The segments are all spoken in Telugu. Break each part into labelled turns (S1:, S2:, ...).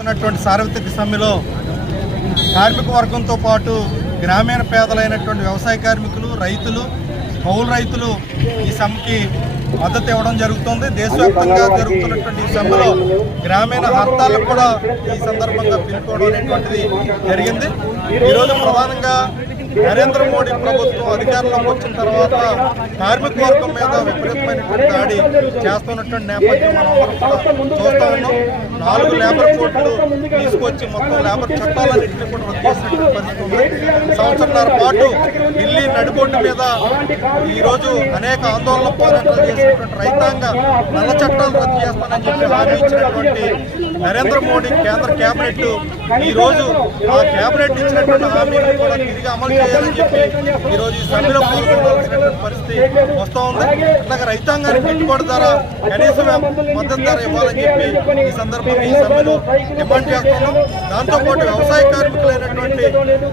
S1: ఉన్నటువంటి సార్వత్రిక సమ్మెలో కార్మిక వర్గంతో పాటు గ్రామీణ పేదలైనటువంటి వ్యవసాయ కార్మికులు రైతులు కౌలు రైతులు ఈ సమ్మెకి మద్దతు ఇవ్వడం జరుగుతుంది. దేశవ్యాప్తంగా జరుగుతున్నటువంటి ఈ సమ్మెలో గ్రామీణ హర్తాలకు కూడా ఈ సందర్భంగా పిలుపుకోవడం అనేటువంటిది జరిగింది. ఈరోజు ప్రధానంగా నరేంద్ర మోడీ ప్రభుత్వం అధికారంలోకి వచ్చిన తర్వాత కార్మిక వర్గం మీద విపరీతమైనటువంటి దాడి చేస్తున్నటువంటి నేపథ్యం మనం కూడా చూస్తా ఉన్నాం. నాలుగు లేబర్ కోడ్లు తీసుకొచ్చి మొత్తం లేబర్ చట్టాలన్నింటినీ కూడా రద్దు చేసినటువంటి పరిస్థితి సంవత్సరాల పాటు ఢిల్లీ నడిబొడ్డు మీద ఈ రోజు అనేక ఆందోళన పోరాటాలు చేసినటువంటి రైతాంగ నల్ల చట్టాలు రద్దు చేస్తానని చెప్పి హామీ ఇచ్చినటువంటి నరేంద్ర మోడీ కేంద్ర కేబినెట్ ఈ రోజు ఆ కేబినెట్ ఇచ్చినటువంటి హామీని కూడా తిరిగి అమలు చేయాలని చెప్పి ఈ రోజు ఈ సభ్యులు పరిస్థితి వస్తూ ఉంది. అట్లాగే రైతాంగానికి గిట్టుబాటు ధర కనీస మద్దతు ధర ఇవ్వాలని చెప్పి ఈ సందర్భంగా ఈ సభ్యులు డిమాండ్ చేస్తున్నాం. దాంతోపాటు వ్యవసాయ కార్మికులైనటువంటి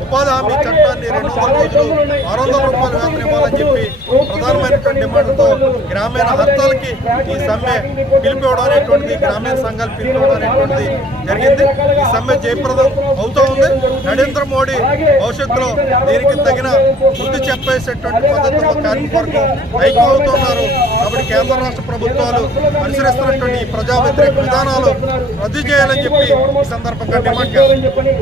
S1: ఉపాధి హామీ చట్టాన్ని రెండు వందల రోజులు ఆరు వందల రూపాయలు వేతనం ఇవ్వాలని చెప్పి ప్రధానమైనటువంటి డిమాండ్తో గ్రామీణ హర్తాలకి ఈ సమ్మె పిలిపివ్వడం అనేటువంటిది గ్రామీణ సంఘాలు పిలిపివ్వడం అనేటువంటిది జరిగింది. ఈ సమ్మె జయప్రదం అవుతూ ఉంది. నరేంద్ర మోడీ భవిష్యత్తులో దీనికి తగిన బుద్ధి చెప్పేసేటువంటి పద్ధతుల్లో కార్మిక ఐక్యం అవుతున్నారు కాబట్టి కేంద్ర రాష్ట్ర ప్రభుత్వాలు అనుసరిస్తున్నటువంటి ప్రజా వ్యతిరేక విధానాలు రద్దు చేయాలని చెప్పి ఈ సందర్భంగా డిమాండ్ చేస్తారు